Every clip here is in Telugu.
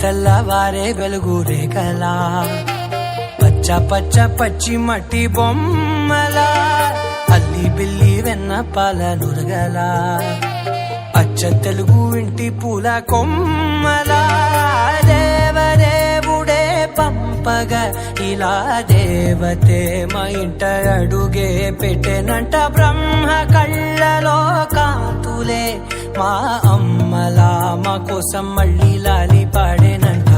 తెల్లవారే వెలుగు రేఖలా పచ్చ పచ్చ పచ్చి మట్టి బొమ్మలా అల్లి బిల్లి వెన్న పాల నురగలా అచ్చ తెలుగు ఇంటి పూల కొమ్మలా దేవదేవుడే పంపగా ఇలా దేవతే మా ఇంట అడుగే పెట్టెనంట బ్రహ్మ కళ్ళలో కాంతులే మా అమ్మలా మా కోసం మళ్ళీ లాలి పాడేనంట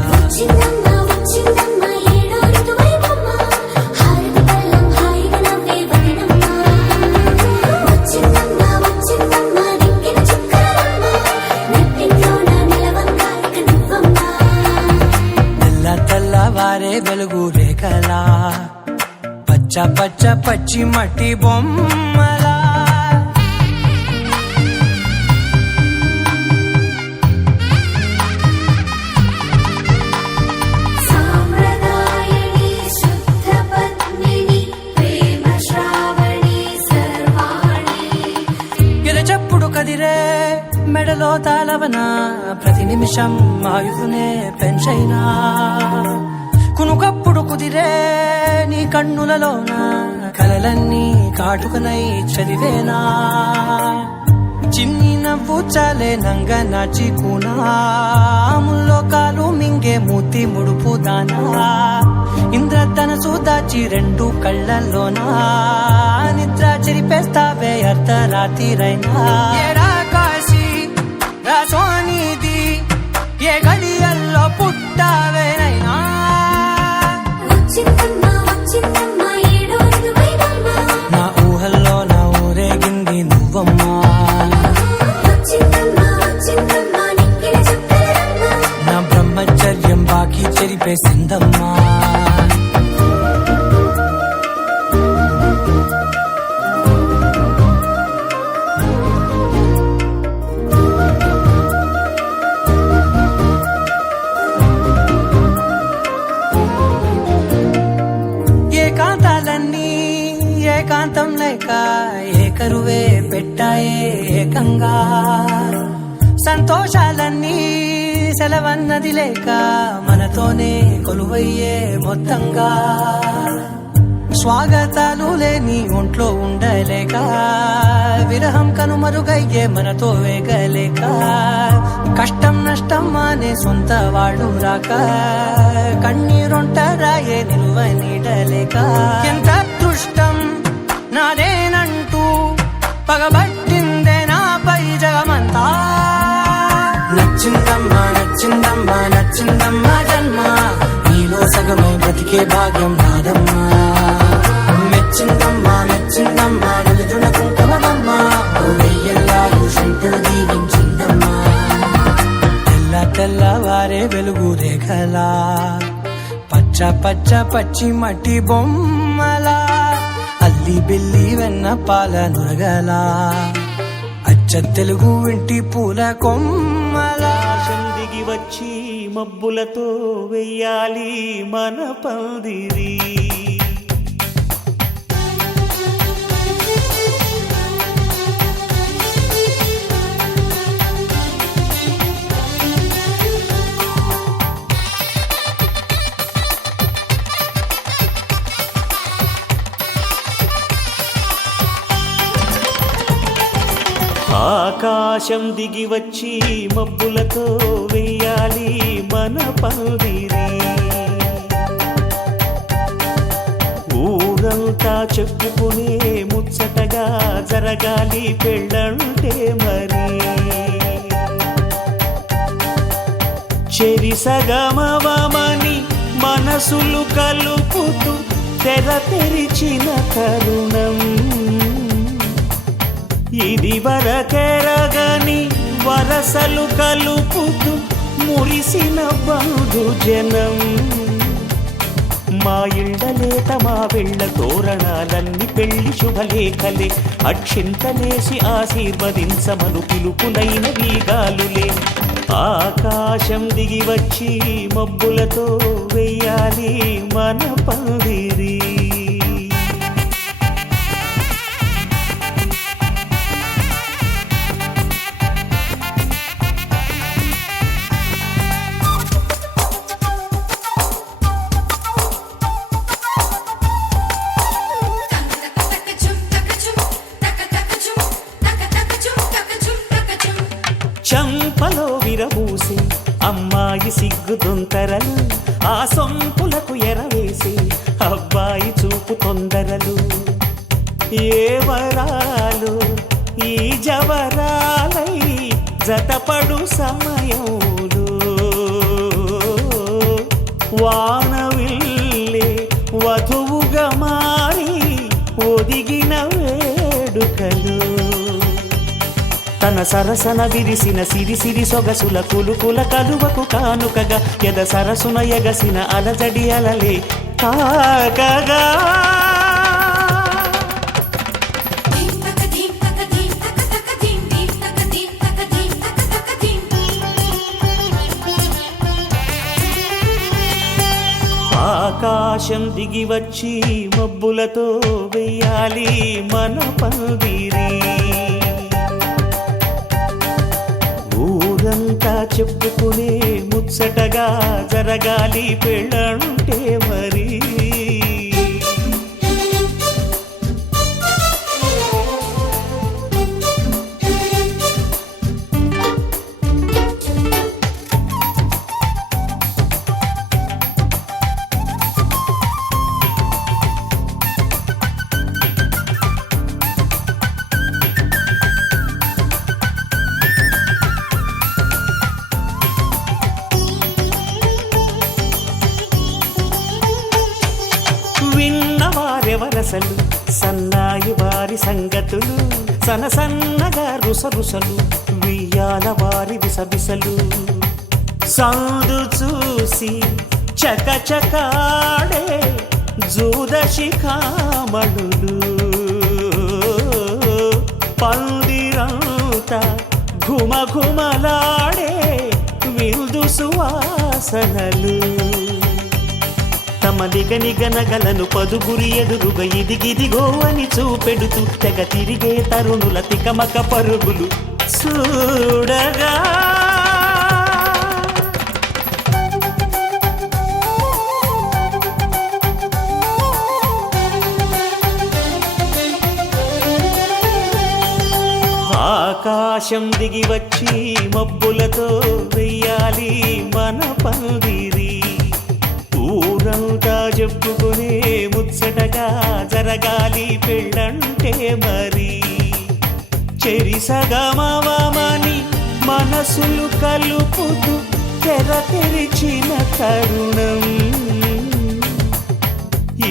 తెల్లవారే వెలుగు రేఖలా పచ్చ పచ్చ పచ్చి మట్టి బొమ్మలా ఎరచప్పుడు కదిరే మెడలో తాళవన ప్రతి నిమిషం ఆయుధునే పెంచైనా కునుకప్పుడు కుదిరే నీ కన్నులలోన కలలన్నీ కాటుకనై చదివేనా చిన్ని నవ్వు చాలే నంగ నాచి కూనాముల్లో కాలు మింగే మూతి ముడుపు దానా ఇంద్రధనసు దాచి రెండు కళ్ళల్లోనా నిద్ర చెరిపేస్తావే అర్ధరాత్రిరైనా ఏడా కాశీ రాసోనిది ఏ గడియల్లో పుట్టావేనైనా నా ఊహల్లో నా ఊరేగింది నువ్వమ్మా నా బ్రహ్మచర్యం బాకీ చెరిపేసిందమ్మా ఏకాంతాలన్నీ ఏకాంతం లేక ఏకరువే పెట్టాయే ఏకంగా సంతోషాలన్నీ సెలవన్నది లేక మనతోనే కొలువయ్యే మొత్తంగా స్వాగతాలు లేని ఒంట్లో ఉండలేక విరహం కనుమరుగయ్యే మనతో వేగలేక కష్టం నష్టం అనే సొంత వాడు రాక కన్నీరొంటరాయే నిలువ నీడలేక ఎంత అదృష్టం నాదేనంటూ పగబట్టిందే నాపై జగమంతా నచ్చిందమ్మా నచ్చిందమ్మా నచ్చిందమ్మా జన్మ నీలో సగమై బ్రతికే భాగ్యం నాదమ్మా మెచ్చిందమ్మా మెచ్చిందమ్మా నిలుతున్న కుంకుమమ్మా వెయ్యల్లాలు శంకులు దీవించిందమ్మా తెల్లవారే వెలుగు రేఖలా పచ్చ పచ్చ పచ్చి మట్టి బొమ్మలా అల్లి బిల్లి వెన్న పాల నురగలా అచ్చ తెలుగు ఇంటి పూల కొమ్మలా దిగి వచ్చి మబ్బులతో వెయ్యాలి మన పందిరి ఆకాశం దిగి వచ్చి మబ్బులతో వెయ్యాలి మన పందిరి ఊరంతా చెప్పుకునే ముచ్చటగా జరగాలి పెళ్ళంటే మరి చెరిసగమవమని మనసులు కలుపుతూ తెర తెరిచిన తరుణం ఇది వరకెరగని వరసలు కలుపుతూ మురిసిన బంధుజనం మా ఇళ్ళలేత మా వెళ్ళ తోరణాలన్నీ పెళ్లి శుభలేఖలే అక్షింతలేసి ఆశీర్వదించమను పిలుపులైన వీగాలులే ఆకాశం దిగి వచ్చి మబ్బులతో వెయ్యాలి మన పందిరి అమ్మాయి సిగ్గు దొంతరలు, ఆ సొంపులకు ఎరవేసి అబ్బాయి చూపు తొందరలు. ఏ వరాలు ఈ జవరాలై జతపడు సమయంలో, వానవిల్లే వధువుగా మారి ఒదిగిన వేడుకలు. తన సరసన విరిసిన సిరిసిరి సొగసుల కులుకుల కలువకు కానుకగా ఎద సరసున ఎగసిన అలజడి అలలే తాకగా. ఆకాశం దిగి వచ్చి మబ్బులతో వెయ్యాలి మన పందిరి, ఊరంతా చెప్పుకునే ముచ్చటగా జరగాలి పెళ్ళంటే మరి. విన్నవారెవరసలు సన్నాయి వారి సంగతులు, సనసన్నగా రుసరుసలు వియ్యాల వారి విసబిసలు. సందు చూసి చకచకాడే జూదశిఖామణులు, పందిరంతా ఘుమఘుమలాడే విందు సువాసనలు. తమ నిగనిగనగలను పదుగురి ఎదురుగా ఇదిగిదిగో అని చూపెడుతూ తెగ తిరిగే తరుణుల తికమక పరుగులు చూడగా. ఆకాశం దిగి వచ్చి మబ్బులతో వెయ్యాలి మన పందిరి, ఊరంతా చెప్పుకునే ముచ్చటగా జరగాలి పెళ్ళంటే మరి. చెరిసగమవమని మనసులు కలుపుతూ తెర తెరిచిన తరుణం,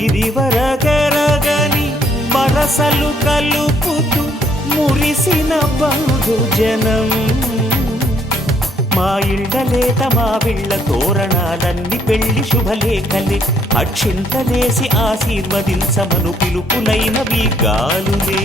ఇది వరకెరగని వరసలు కలుపుతూ మురిసిన బంధుజనం. మా ఇళ్ళలేత మా విళ్ళ తోరణాలన్నీ పెళ్లి శుభలేఖలే, అక్షింతలేసి ఆశీర్వదించమను పిలుపులైనవి గాలులే.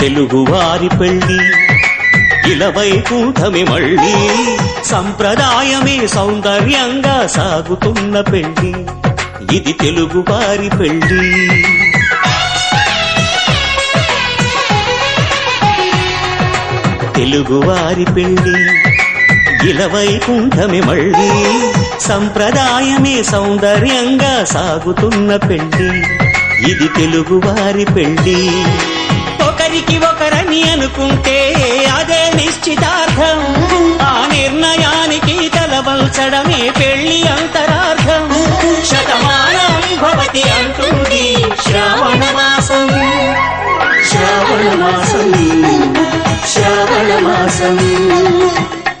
తెలుగువారి పెళ్ళి ఇలవైకుంఠమే మళ్ళీ, సంప్రదాయమే సౌందర్యంగా సాగుతున్న పెళ్ళి, ఇది తెలుగువారి పెళ్ళి. తెలుగువారి పెళ్ళి ఇలవైకుంఠమే మళ్ళీ, సంప్రదాయమే సౌందర్యంగా సాగుతున్న పెళ్ళి, ఇది తెలుగువారి పెళ్ళి. ఒకరికి ఒకరని అనుకుంటే అదే నిశ్చితార్థం, ఆ నిర్ణయానికి తలవంచడమే పెళ్లి అంతరార్థం. శతమానం భవతి అంటుంది శ్రావణ మాసం, శ్రావణ మాసం, శ్రావణ మాసం.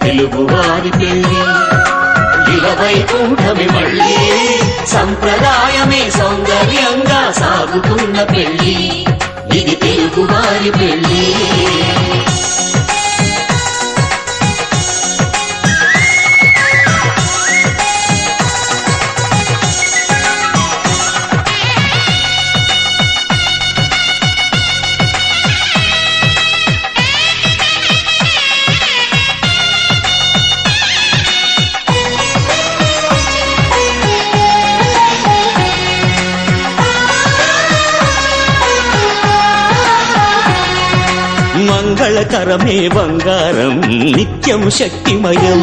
తెలుగువారి పెళ్లి ఇలవైకుంఠమే మళ్ళీ, సంప్రదాయమే సౌందర్యంగా సాగుతున్న పెళ్లి, ఇది తెలుగువారి పెళ్ళి. మంగళకరమే బంగారం నిత్యం శక్తిమయం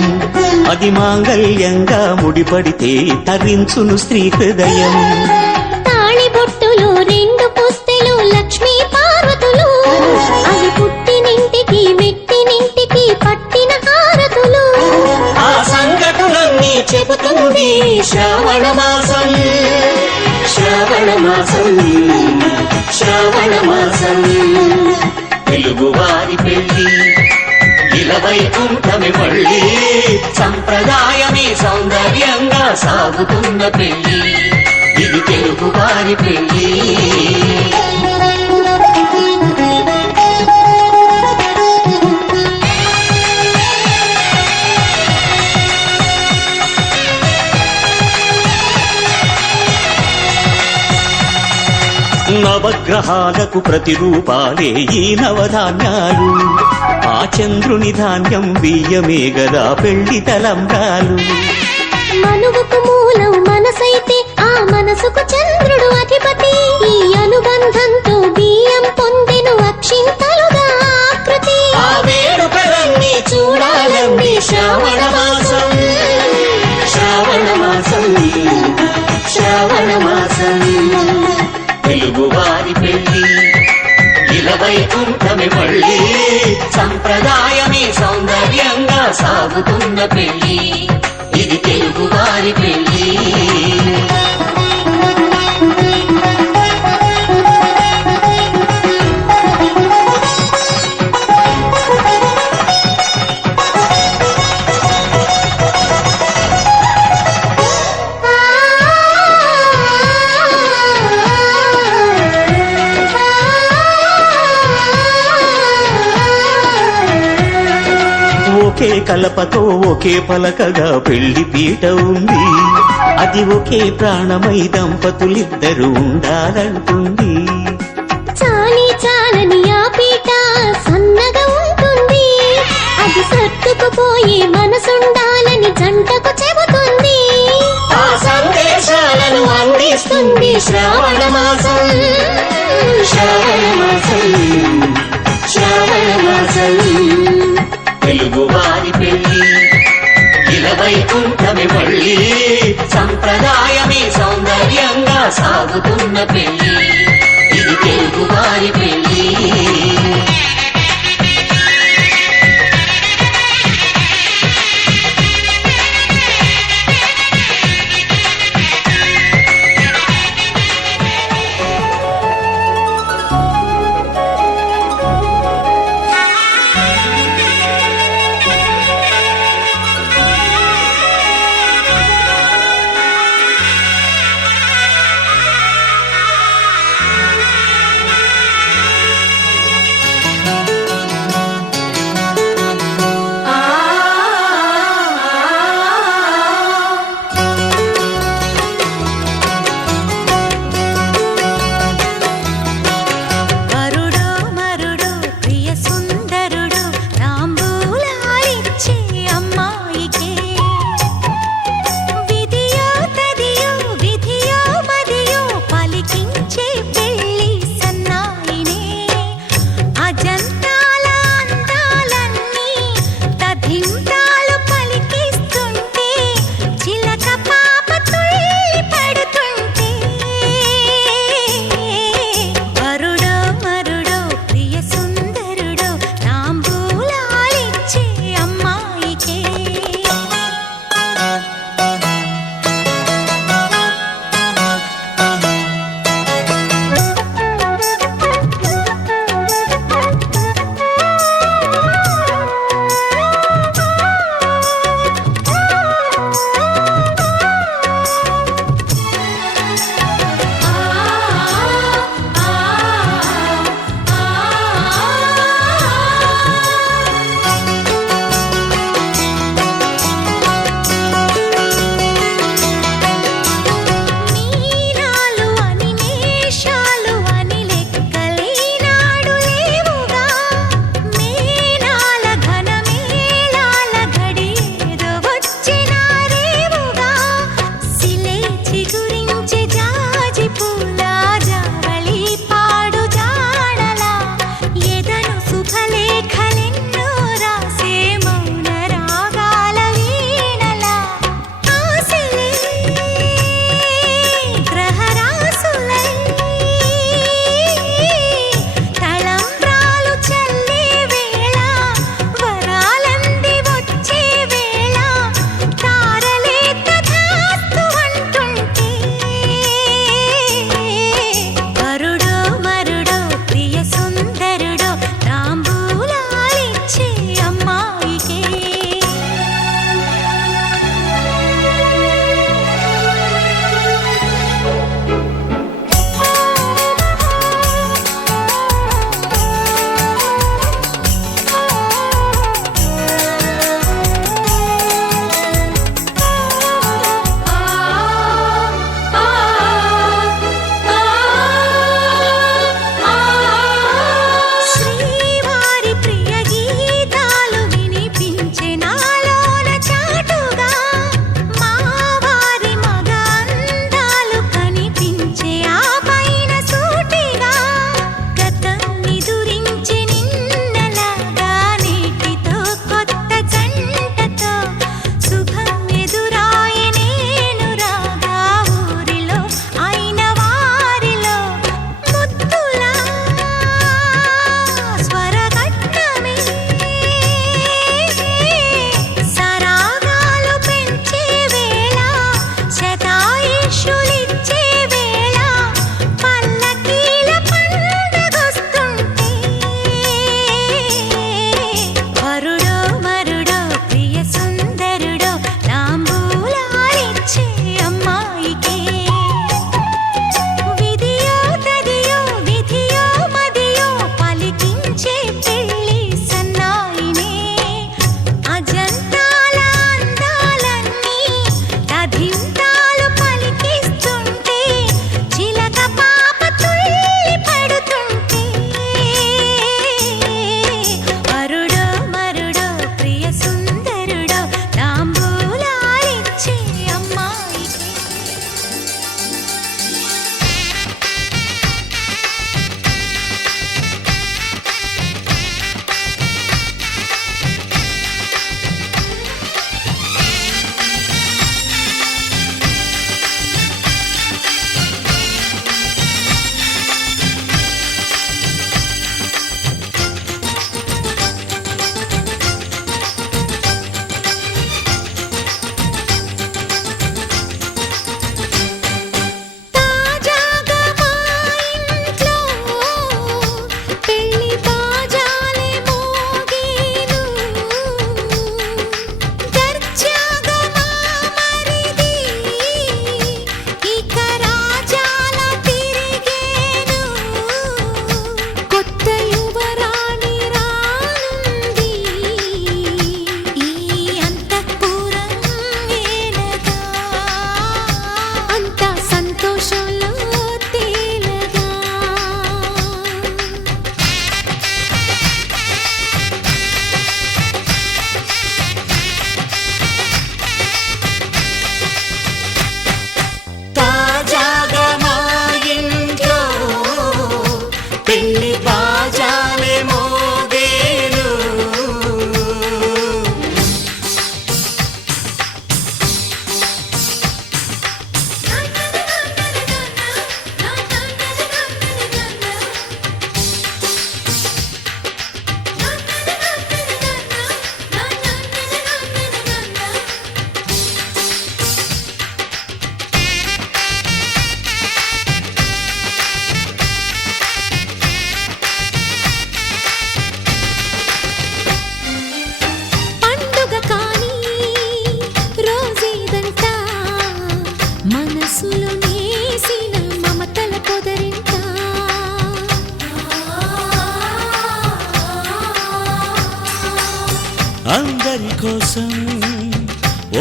అది మాంగళ్యంగా ముడిపడితే తరించును స్త్రీ హృదయం తాళిబొట్టులు రెండు పుస్తెలు లక్ష్మీ పార్వతులు అవి పుట్టినింటికి మెట్టినింటికి పట్టిన హారతులు ఆ సంఘటనన్నీ చెబుతుంది శ్రావణ మాసం శ్రావణ మాసం శ్రావణ మాసం తెలుగువారి పెళ్లి ఇలవైకుంఠమి మళ్ళీ సంప్రదాయమే సౌందర్యంగా సాగుతున్న పెళ్లి ఇది తెలుగువారి పెళ్లి నవగ్రహాలకు ప్రతిరూపాలే ఈ నవధాన్యాలు ఆ చంద్రుని ధాన్యం బియ్యమే గదా పెళ్లి తలంబ్రాలు మనువుకు మూలం మనసైతే ఆ మనసుకు చంద్రుడు అధిపతి ఈ అనుబంధంతో బియ్యం పొందెను అక్షింతలుగా ఆకృతి ఆ వేడుకలన్నీ చూడాలండి శ్రావణ మాసం శ్రావణ మాసం శ్రావణ మాసం తెలుగువారి పెళ్లి ఇలవైకుంఠమి మళ్ళీ సంప్రదాయమే సౌందర్యంగా సాగుతున్న పెళ్లి ఇది తెలుగువారి పెళ్లి ఒకే కలపతో ఒకే పలకగా పెళ్లి పీట ఉంది అది ఒకే ప్రాణమై దంపతులిద్దరూ ఉండాలంటుంది చాలి చాలని ఆ పీట సన్నగా ఉంటుంది అది సర్దుకుపోయే మనసుండాలని జంటకు చెబుతుంది ఆ సందేశాలను అందిస్తుంది శ్రావణ మాసం శ్రావణ మాసం శ్రావణ మాసం తెలుగువారి పెళ్లి ఇలవైకుంఠమి మళ్ళీ సంప్రదాయమే సౌందర్యంగా సాగుతున్న పెళ్లి ఇది తెలుగువారి పెళ్లి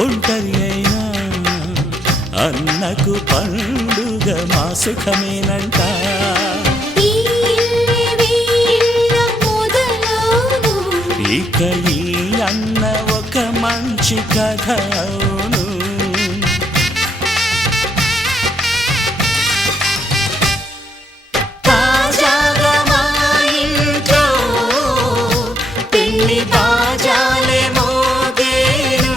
ఒంటరి అయినా అన్నకు పండుగ మా సుఖమేనంట. ఈ ఇల్లే వీళ్ళ మొదలవును. ఇక ఈ అన్న ఒక మంచి కథ అవును. తాజాగా మా ఇంట్లో పెళ్లి బాజాలే మోగేను.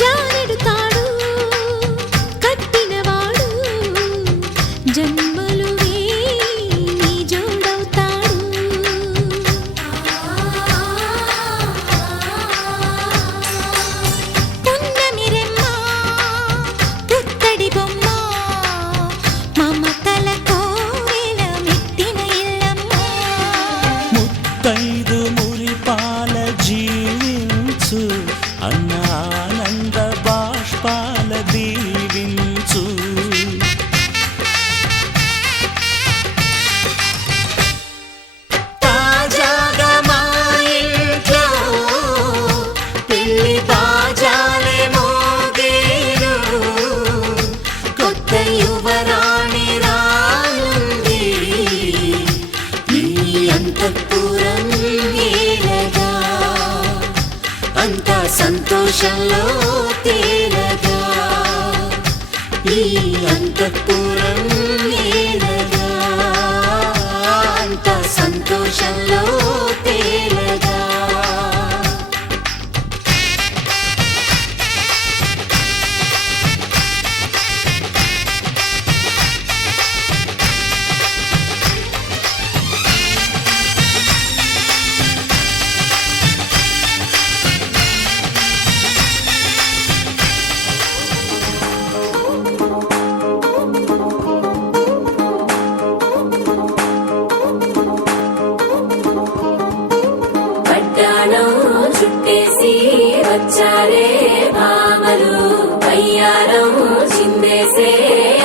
జానెడు తాడు కట్టినవాడు జన్మలు వేయి జోడవుతాడు. పున్నమిరెమ్మ పుత్తడి బొమ్మ మమతల కోవెల మెట్టిన ఇల్లమ్మ. ముత్తైదు మురిపాల జీవించు అన్న ఆనంద బాష్పాల దీవించు. తాజాగా మా ఇంట్లో పెళ్లి బాజాలే మోగేను. కొత్త యువరాణి రానుంది ఈ అంతఃపురం ఏలగా. అంతా సంతోషంలో తేలగా ఈ అంతఃపురం ఏలగా. అంతా సంతోషంలో తేలగా. పట్టాణం చుట్టేసి వచ్చారే భామలు, అయ్యారం చిందేసే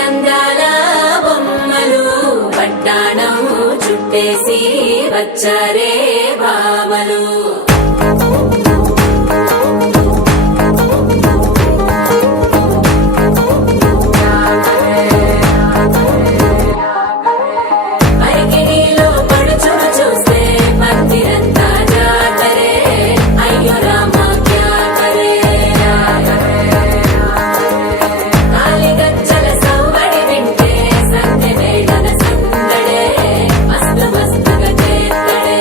అందాల బొమ్మలు. పట్టాణం చుట్టేసి వచ్చారే భామలు. అరికిణీలో పడుచును చూస్తే మందిరంతా జాతరే. అయ్యో రామ క్యా కరే. కాలిగజ్జల సవ్వడి వింటే సంధ్య వేళల సందడే. మస్తు మస్తుగా చేత్తడే.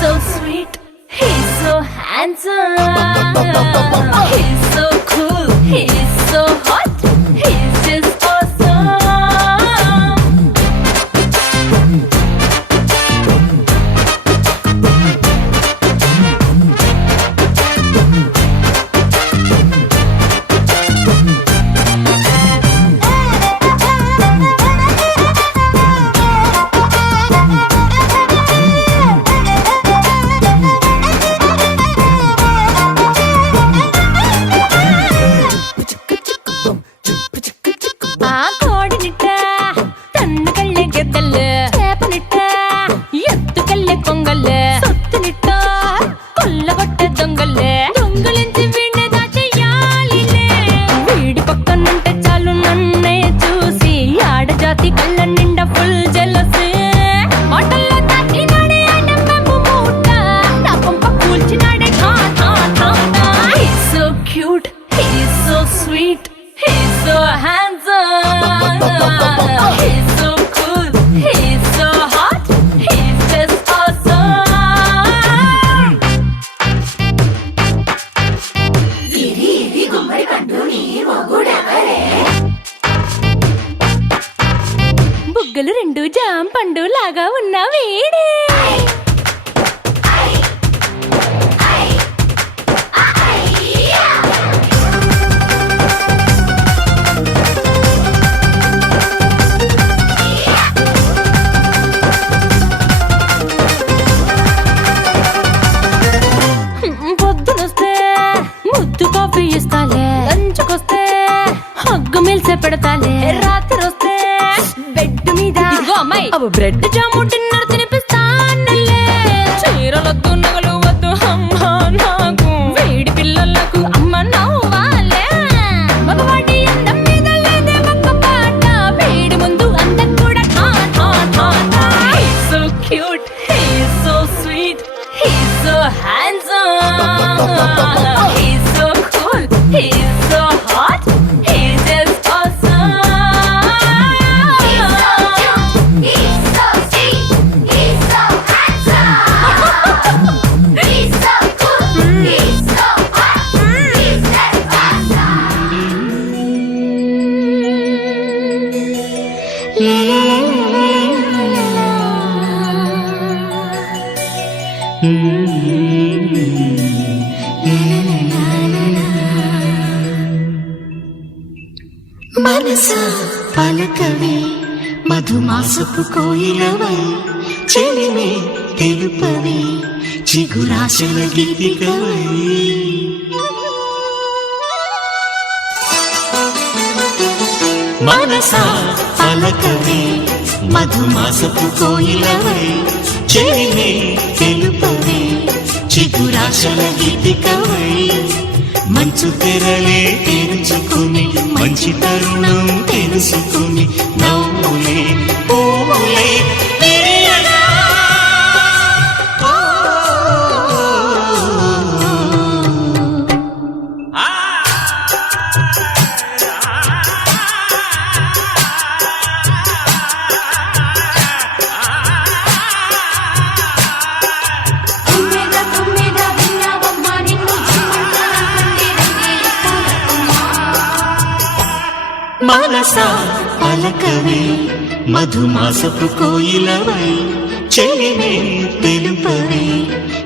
so sweet, he's so handsome, he's so cool, he's so hot, he's just awesome. ఆ కోడినిట్ట తన్ను కళ్ళే గెద్దలు చేపనిట్ట ఎత్తు కళ్ళే కొంగలు సొత్తునిట్ట కొల్లగొట్ట దొంగలే దొంగలించి వీణ్ణి దాచేయాలిలే వీడి పక్కనుంటే చాలు నన్నే చూసి ఆడజాతి కళ్ళ నిండా ఫుల్ జెలసీ మాటల్లో తాకినాడే ఆయన మెప్పు మూట నా కొంప కూల్చినాడే ఠా ఠా ఠా ఠా. He's so cute, he's so sweet, he's so handsome, he's so cool, he's so hot, he's just awesome. బుగ్గలు రెండు జామ పండు లాగా ఉన్న వీడే పొద్దునొస్తే ముద్దు కాఫీ ఇస్తాలే లంచ్కొస్తే హగ్గు మిల్సే పెడతాలే రాత్రి వస్తే బెడ్ మీద ఇదిగో అమ్మాయి అవి బ్రెడ్ జాము డిన్నర్ తినిపిస్తానులే చీరలొద్దు నగలు వద్దు అమ్మ నాకు వేడి పిల్లలకు అమ్మ నవ్వాలే మగవాడి అందం మీద లేదే ఒక్క పాట వేడి ముందు అందం కూడా ఠా ఠా ఠా ఠా. He's so cute, he's so sweet, he's so handsome, he's so cool, he's so hot, he's just awesome. He's so sweet, he's so handsome, he's so cool, he's so hot, he's just awesome. మనసా పలకవే మధుమాసపు కోయిలవై చెలిమే తెలుపవే చిగురాశల గీతికవై మనసా పలకవే మధుమాసపు కోయిలవై చెలిమే తెలుపవే చిగురాశల గీతికవై మంచు తెరలే తెరుచుకుని మంచి తరుణం తెలుసుకుని నవ్వులే పూలే విరియగా. తుమ్మెద తుమ్మెద విన్నావమ్మ నిన్ను మనసా పలకవే మధుమాసపు కోయిలవై చెలిమే తెలుపవే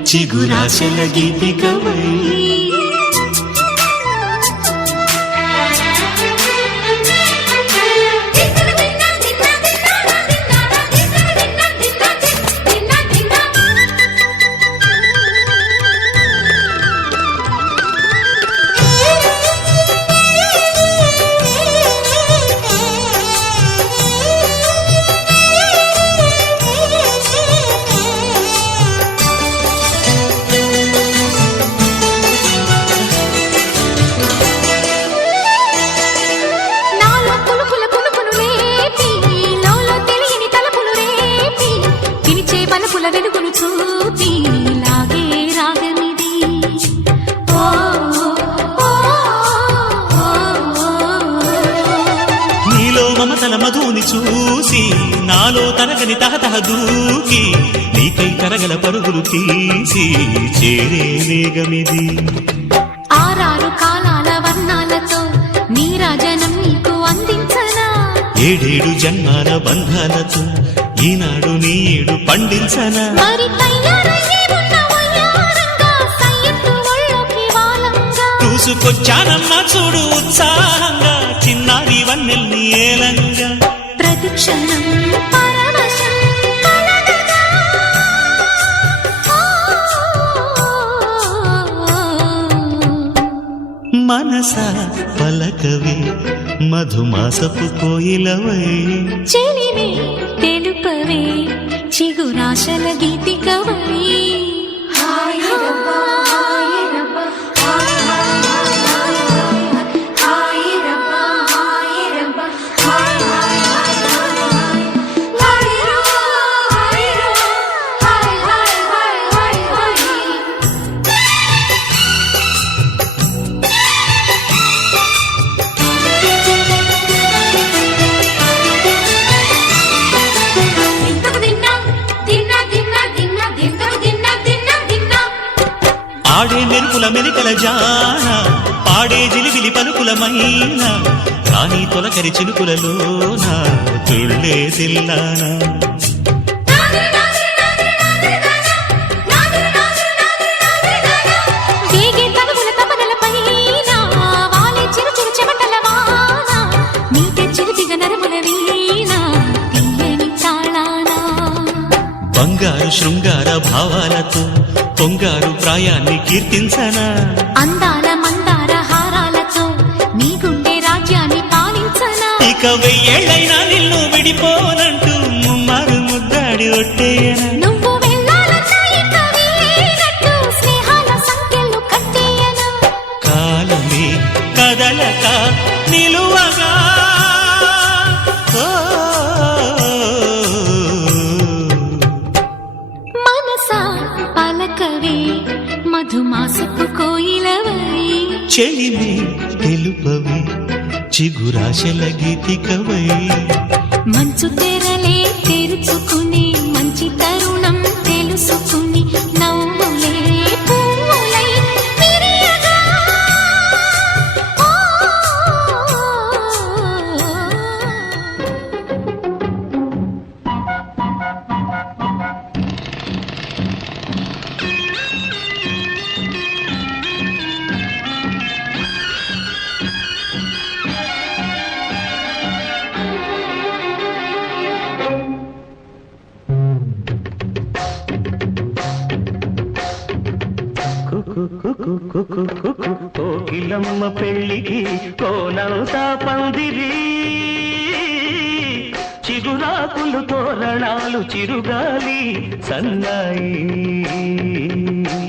చిగురాశల గీతికవై. పలుకుల వెలుగును చూపి లాగే రాగమిది. ఓ ఓ, ఓ, నీలో మమతల మధుని చూసి నాలో తనకని తహతహ దూకి నీ నీకై తరగల పరుగులు తీసి చేరే వేగమిది. ఆరారు కాలాల వర్ణాలతో నీరాజనం నీకు అందించనా, ఏడేడు జన్మాల బంధాలతో ఈనాడు నీడు పండించనా. మరి తయారయ్యే ఉన్న వయ్యారంగా సయ్యత్తు ఒళ్ళోకి వాలంగా చూసుకొచ్చానమ్మా చూడు ఉత్సాహంగా చిన్నారి వన్నెల్ని ఏలంగా. ప్రతిక్షణం పరవశం కలగగా. మనసా పలకవే మధుమాసపు కోయిలవై, చెలివే తెలుపవే చిగురాశల గీతికవై. ఆడే మెరుపుల మెలికల జాన పాడే జిలిబిలి పలుకుల మైనా, కానీ తొలకరి చిలుకులలోన తుళ్ళే తిల్లానా. వేగే తనువుల తపనలపైన వాలే చిరుచిరు చెమటల వాన, నీకే చిరుతిగ నరముల వీణ తీయని తాళానా. బంగారు శృంగార భావాలతో పొంగారు ప్రాయాన్ని కీర్తించనా. అందాల మందార హారాలతో నీ గుండె రాజ్యాన్ని పాలించనా. ఇక వెయ్యేళ్ళైనా నిన్ను విడిపోనంటూ ముమ్మారు ముద్దాడి ఒట్టేయనా. నువ్వు వెళ్ళాలన్నా ఇక వీలైనట్టు స్నేహాల సంఖ్యలు కట్టేయనా. కాలమే కదలక నిలువగా ఓ, మనసా పలకవే మధుమాసపు కోయిలవై, చెలిమే తెలుపవే చిగురాశల గీతికవై. మంచు తెరలే తెరుచుకుని మంచి తరుణం తెలుసుకుని నవ్వులే పువ్వులై విరియగా. ఓ, కోకిలమ్మ పెళ్ళికి కోనంతా పందిరి, చిగురాకులు తోరణాలు చిరుగాలి సన్నాయి.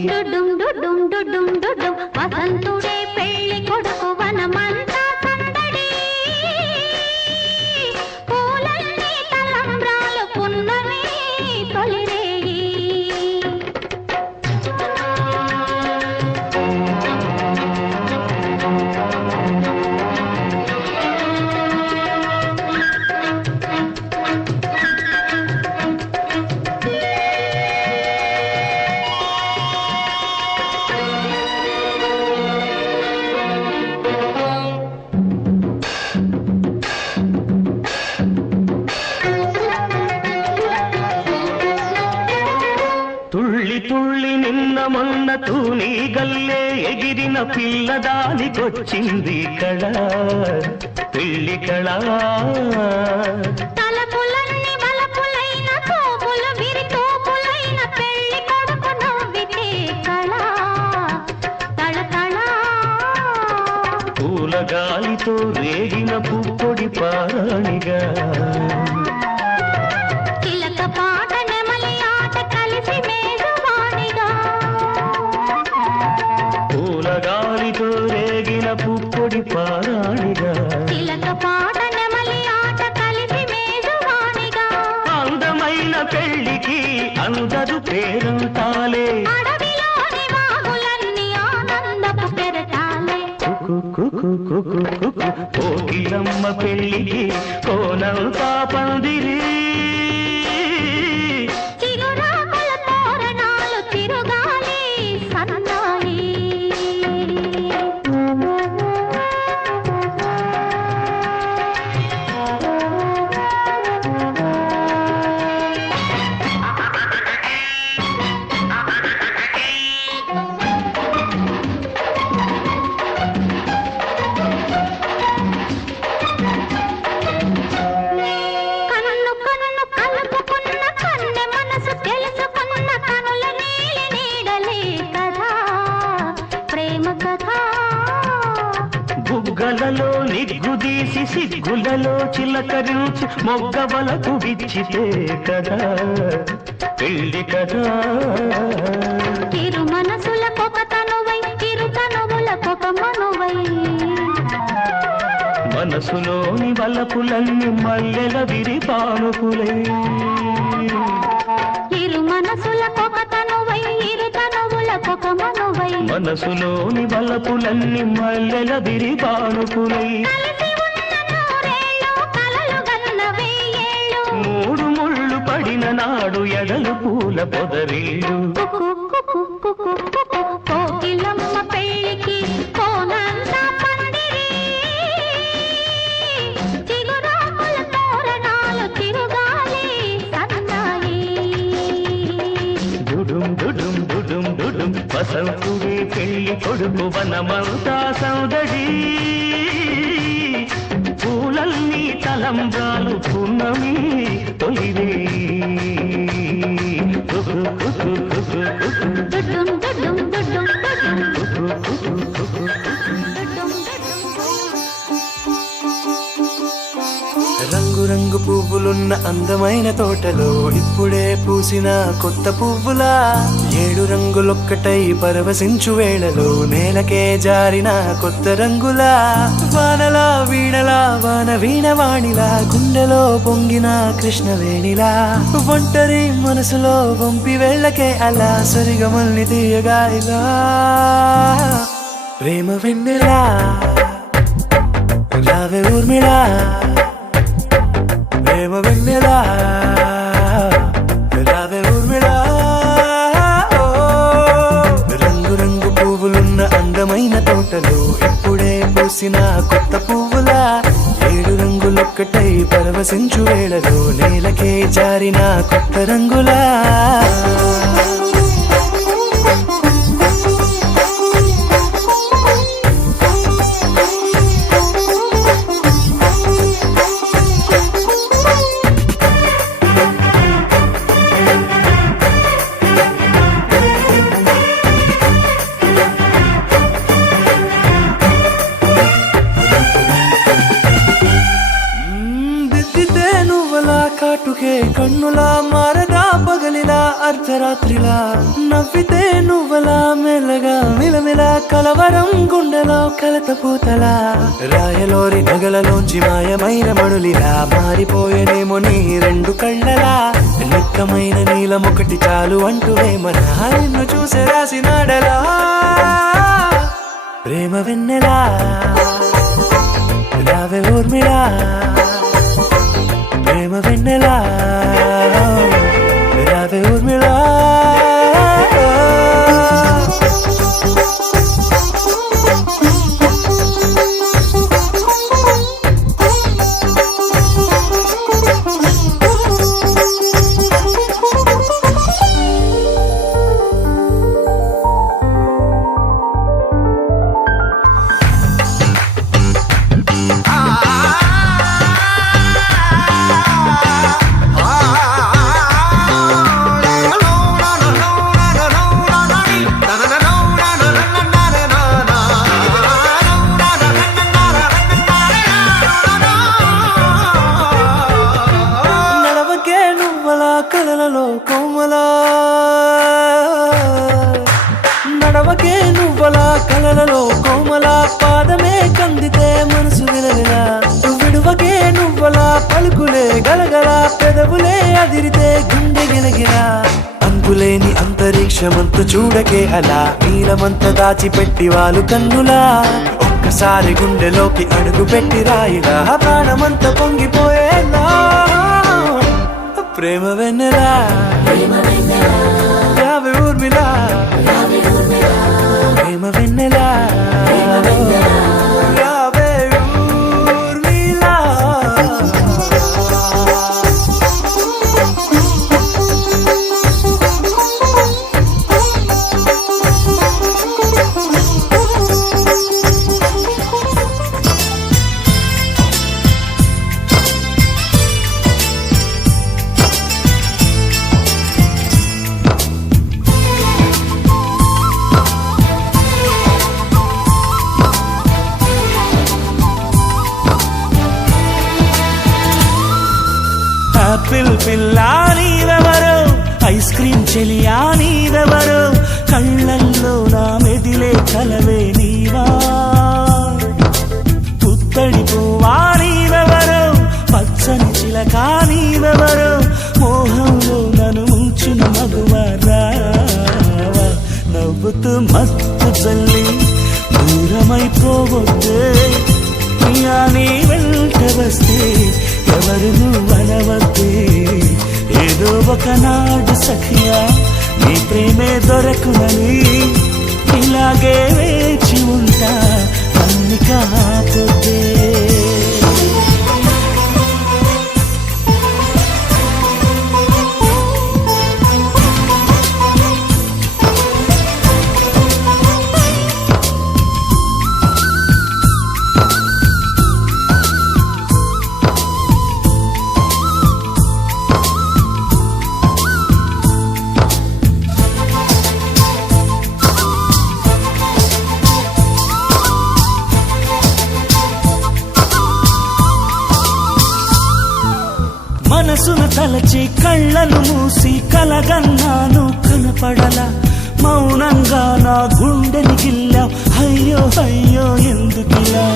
డుడుం డుడుం డుడుం డుడుం వసంతుడే పెళ్లి కొడుకు వనమంతా సందడి, పూలన్నీ తలంబ్రాలు పున్నమి తొలిరేయి. తుళ్ళి తుళ్ళి నిన్న మొన్న తూని గల్లే ఎగిరిన పిల్లదానికొచ్చింది కళ పెళ్లి కళ. తలపులన్నీ బలపులైన తోపులు విరి తోపులైన పెళ్లి కొడుకు నవ్వితే కళ తళతళ. పూల గాలితో రేగిన పుప్పొడి పారాణిగా, చిలక పాట నెమలి ఆట కలిసి మేఘవాణిగా. పూల గాలితో రేగిన పుప్పొడి పారాణిగా, చిలక పాట నెమలి ఆట కలిసి మేఘవాణిగా. అందమైన పెళ్లికి అందరు పేరంతాలే. అడవిలోని వాగులన్నీ ఆనందపు పెరటాలే. కోకిలమ్మ పెళ్లికి కోనంతా పందిరి, చిగురాకుల తీసి సిగ్గులలో చిలకరించి మొగ్గవలకు విచ్చితే కదా పెళ్లి కదా. ఇరు మనసులకొక తనువై ఇరు తనువులకొక మనువై మనసులోని వలపులన్నీ మల్లెల విరిపానుపులై. ఇరు మనసులకొక తనువై ఇరు తనువులకొక మనువై మనసులోని వలపులన్నీ మల్లెల విరిపానుపులై. కలిసి ఉన్న నూరేళ్ళు కలలు గన్న వెయ్యేళ్ళు మూడు ముళ్ళు పడిన నాడు ఎడలు పూల పొదరిల్లు. కోకిలమ్మ పెళ్ళికి కోనంత పందిరి చిగురాకుల తోరణాలు తిరుగాలి సన్నాయి. డుడుం డుడుం డుడుం డుడుం వసంతుడే పెళ్లి కొడుకు వనమంతా సౌదడి. పూలన్నీ తలంబ్రాలు పున్నమి తొలివే. డుడుం డుడుం డుడుం రంగు రంగు పువ్వులున్న అందమైన తోటలో ఇప్పుడే పూసిన కొత్త పువ్వులా. 7 రంగులొక్కటై పరవశించు వేళలో నేలకే జారిన కొత్త రంగులా. వానలా వీణలా వాన వీణవాణిలా గుండెలో పొంగిన కృష్ణవేణిలా. ఒంటరి మనసులో వంపి వెళ్ళకే అలా సరిగమల్ని తీయగా ఇలా. ప్రేమ వెన్నెలా రావే ఊర్మిళా. ప్రేమ వెన్నెలా రావే ఊర్మిళా. రంగు రంగు పువ్వులున్న అందమైన తోటలో ఇప్పుడే పూసిన కొత్త పువ్వులా. 7 రంగులొక్కటై పరవశించు వేళలో నేలకే జారిన కొత్త రంగులా. దిద్దితే నువ్వలా కాటుకే కన్నులా మారదా పగలిలా అర్ధరాత్రిలా. నవ్వితే నువ్వలా మెల్లగా మిలమిలా కలవరం గుండెలో కలత పూతలా. రాయలోరి నగలలోంచి మాయమైన మణులిలా మారిపోయేనేమో నీ 2 కళ్ళలా. నిక్కమైన నీలమొకటి చాలు అంటూ వేమన నిన్ను చూసే రాసినాడలా. ప్రేమ వెన్నెలా రావే ఊర్మిళా. ప్రేమ వెన్నెలా రావే ఊర్మిళా. కలలలో కోమలా నడవకే నువ్వలా కలలలో కోమలా. పాదమే కందితే మనసు విలవిలా. విడువకే నువ్వలా పలుకులే గలగల. పెదవులే అదిరితే గుండె గిలగిలా. అంతులేని అంతరిక్షమంత చూడకే అలా. నీలమంత దాచిపెట్టి వాళ్ళు కన్నులా. ఒక్కసారి గుండెలోకి అడుగు పెట్టి రాయిలా. ప్రాణమంత పొంగిపోయేలా. ప్రేమ వెన్నెలా రావే ఊర్మిళా. ప్రేమ వెన్నెలా రావే ఊర్మిళా. నవ్వుతూ మత్తు జల్లి దూరమైపోవద్దే ప్రియా నీ వెంట వస్తే ఎవరు నువ్వనవద్దే ఏదో ఒకనాడు సఖియా నీ ప్రేమే దొరకునని ఇలాగే వేచి ఉంటా అన్ని కాకపోతే మనసును తలచి కళ్ళను మూసి కలగన్నాను కనపడలా మౌనంగా నా గుండెని గిల్లావు అయ్యో అయ్యో ఎందుకిలా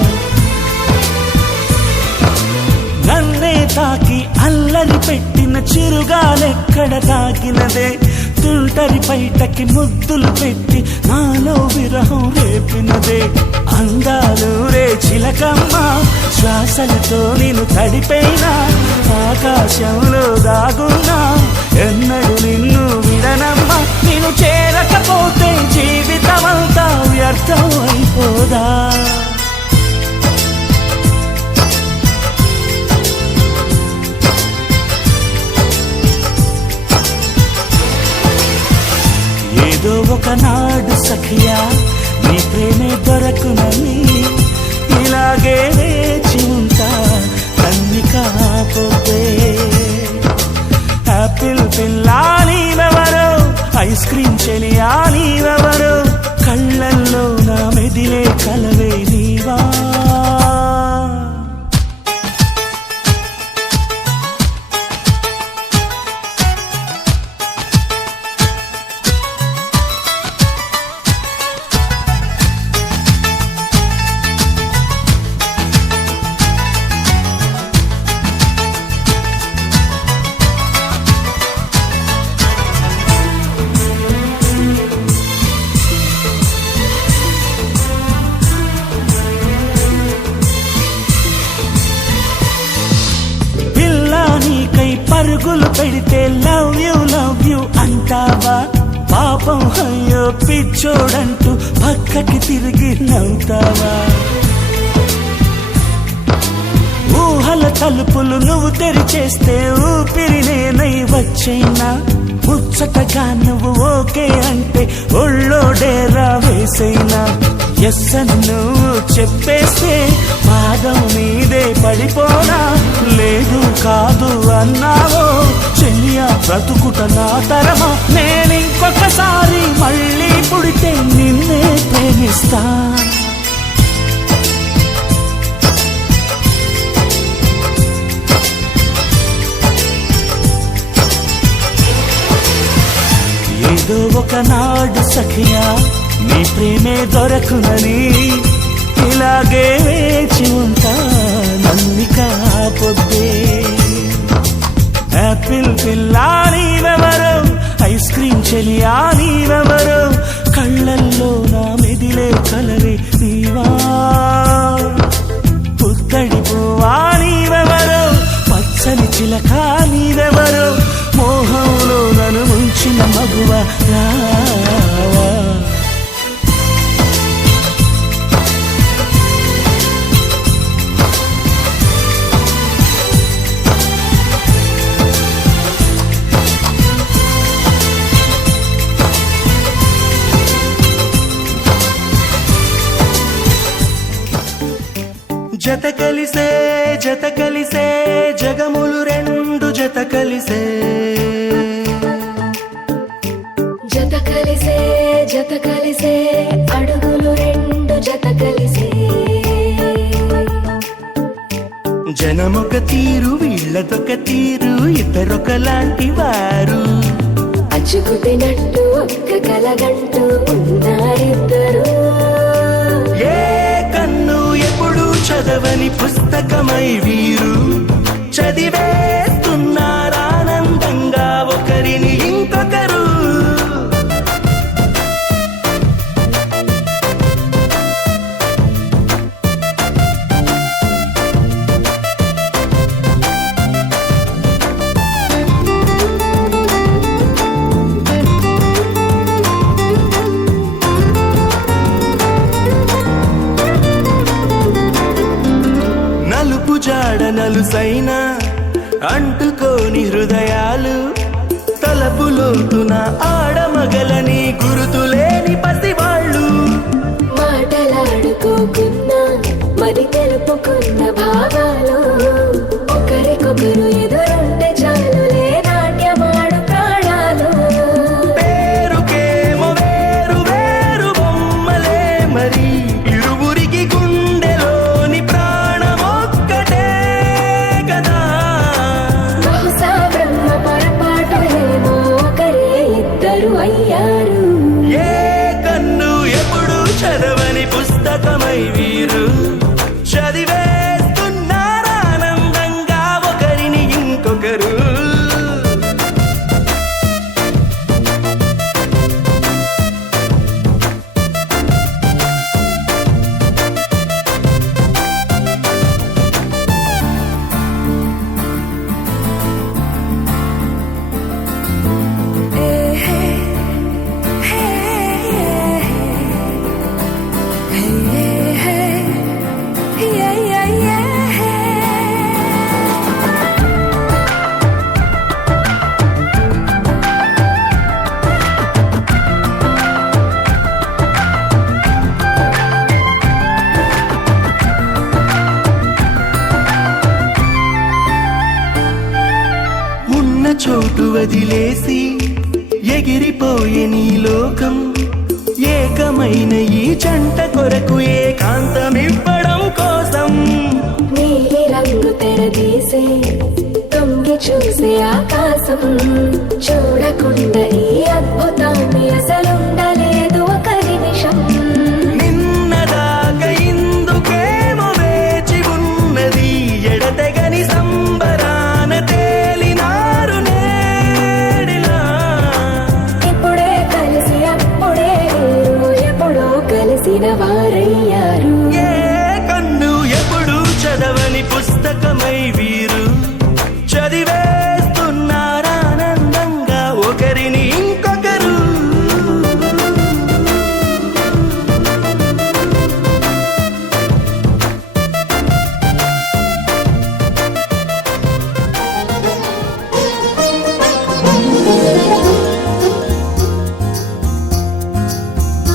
నన్నే తాకి అల్లరి పెట్టిన చిరుగాలెక్కడ తాకినదే తుంటరి పైటకి ముద్దులు పెట్టి నాలో విరహం రేపినదే అందాలు రే చిలకమ్మ శ్వాసలతో నేను తడిపైనా ఆకాశంలో దాగున్నా ఎన్నడు నిన్ను విడనమ్మ నేను చేరకపోతే జీవితమంతా వ్యర్థం అయిపోదా ఏదో ఒకనాడు సఖియా నీ ప్రేమే దొరకునని ఇలాగే వేచి ఉంటా అన్ని కాకపోతే యాపిల్ పిల్లా నీవెవరో ఐస్ క్రీమ్ చెలియా నీవెవరో కళ్ళల్లో నా మెదిలే కలవే నీవా పరుగులు పెడితే లవ్ యూ అంటావా పాపం అయ్యో పిచ్చోడంటూ పక్కకి తిరిగి నవ్వుతావా ఊహల తలుపులు నువ్వు తెరిచేస్తే ఊపిరి నేనై వచ్చైనా ముచ్చటగా నువ్వు ఓకే అంటే ఒళ్ళో డేరా వేసైనా ఎస్ అని నువ్వు చెప్పేస్తే పాదం మీదే పడిపోనా లేదు కాదు అన్నావో చెయ్య బ్రతుకుట నా తరమా నేనింకొకసారి మళ్ళీ పుడితే నిన్నే ప్రేమిస్తా ఏదో ఒకనాడు సఖియా నీ ప్రేమే దొరకునని ఇలాగే వేచి ఉంటా నన్ని కాకపోతే యాపిల్ పిల్లా నీవెవరో ఐస్ క్రీమ్ చెలియా నీవెవరో కళ్ళల్లో నా మెదిలే కలవే నీవా పుత్తడి పువ్వా నీవెవరో పచ్చని చిలక నీవెవరో మోహంలో నన్ను ముంచిన మగువ రావా జత కలిసే జగములు రెండు జత కలిసే అడుగులు రెండు జత కలిసే జనమొక తీరు వీళ్ళదొక తీరు ఇద్దరొకలాంటి వారు అచ్చుకుతినట్టు ఒక్క కలగంటూ ఉన్నారిద్దరు ఏ కన్ను ఎప్పుడు చదవని పుస్తకమై వీరు చదివేస్తున్నారానందంగా ఒకరిని ఇంకొకరు అలుసైనా అంటుకోని హృదయాలు తలపులోతున ఆడమగలని గురుతులేని పసివాళ్ళు మాటలాడుకోకున్నా మరి తెలుపుకున్న భావాలు ఒకరికొకరు ఎదురుంటే చాలులే నాట్యమాడు ప్రాణాలు పేరుకేమో వేరు వేరు బొమ్మలే మరి ఇరువురికి గుండెలోని ప్రాణమొక్కటే కదా బహుశా బ్రహ్మ పొరపాటులేమో ఒకరే ఇద్దరు అయ్యారు ఏ కన్ను ఎప్పుడు చదవని పుస్తకమై వీరు చదివేస్తున్నారానందంగా ఒకరిని ఇంకొకరు ఉన్న చోటు వదిలేసి ఎగిరిపోయే నీ లోకం ఏకమైన ఈ జంట కొరకు ఏకాంతమివ్వడం కోసం నీలి రంగు తెరదీసే తొంగి చూసే ఆకాశం చూడకుండా ఈ అద్భుతాన్ని అసలుండలేదు ఒక నిమిషం నిన్నదాకా ఇందుకేమో వేచి ఉన్నది ఎడతెగని సంబరాన తేలినారు నేడిలా ఇప్పుడే కలిసి అప్పుడే వీరు ఎప్పుడో కలిసిన వారయ్యారు ఏ కన్ను ఎప్పుడు చదవని పుస్తకమై వీరు చదివేస్తున్నారానందంగా ఒకరిని ఇంకొకరు ఆ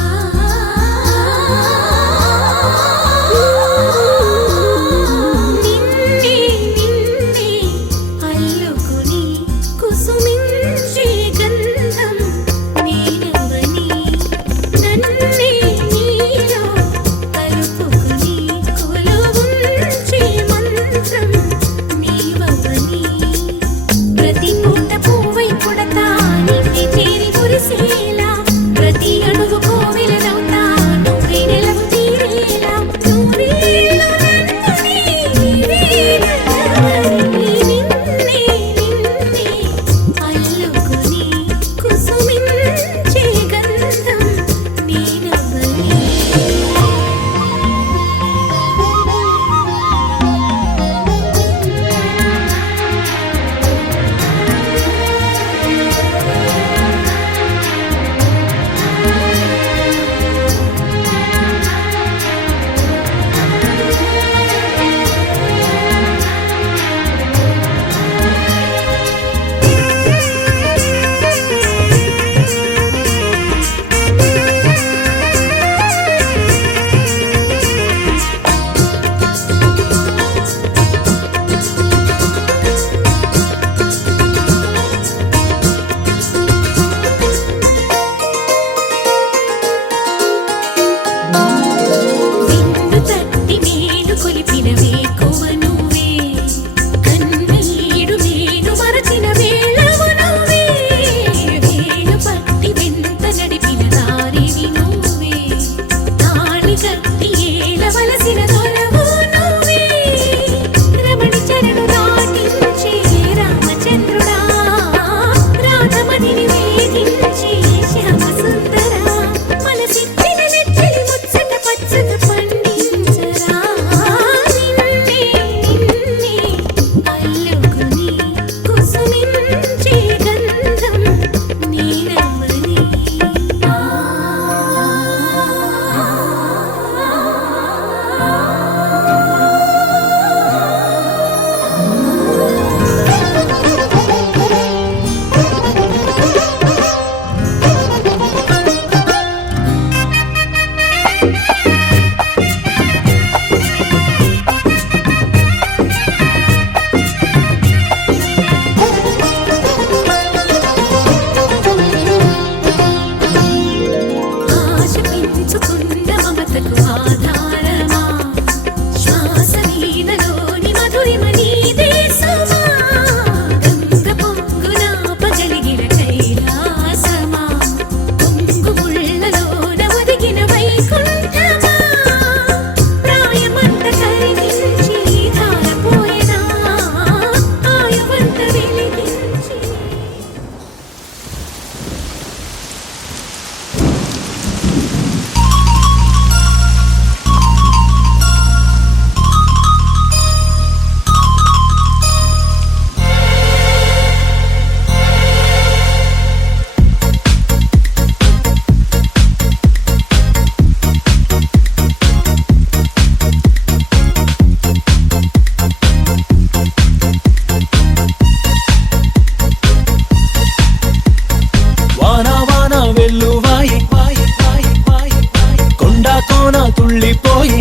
తుళ్ళిపోయి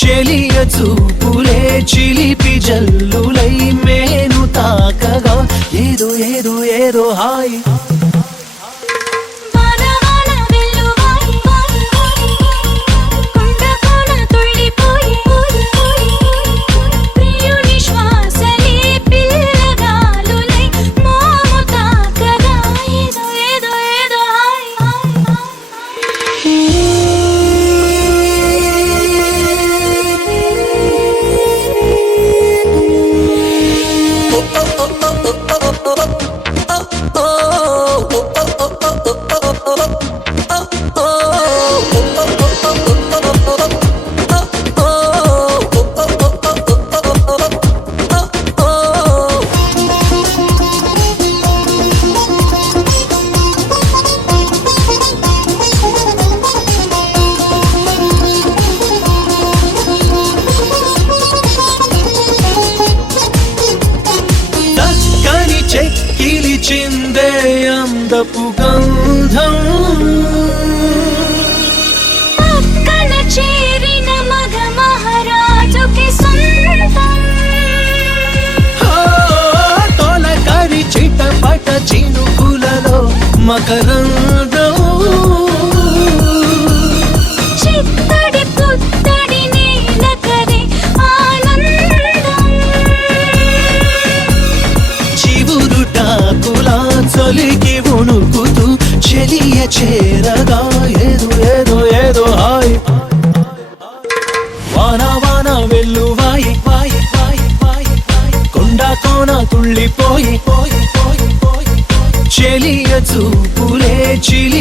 చెలియ చూపులే చిలిపి జల్లులై మేను తాకగా ఏదో ఏదో ఏదో హాయ్ వాన వాన వెల్లువాయి కొండ కోన తుళ్ళిపోయి ప్రియుని శ్వాసలే పిల్లగాలులై మోము తాకగా ఏదో ఏదో ఏదో హాయ్ దక్కని చెక్కిలి చిందే అందపు గంధం పక్కన చేరిన మగ మహారాజుకి సొంతం తొలకరి చిటపట చినుకులలో మకరందం చిత్తడి పుత్తడి నేలకరే ఆనందం చివురుటాకులా చలికి వణుకుతూ చెలియ చేరగా ఏదో ఏదో ఏదో హాయ్ వాన వాన వెల్లువాయి కొండ కోన తుళ్ళిపోయి చెలియ చూపులే చిలి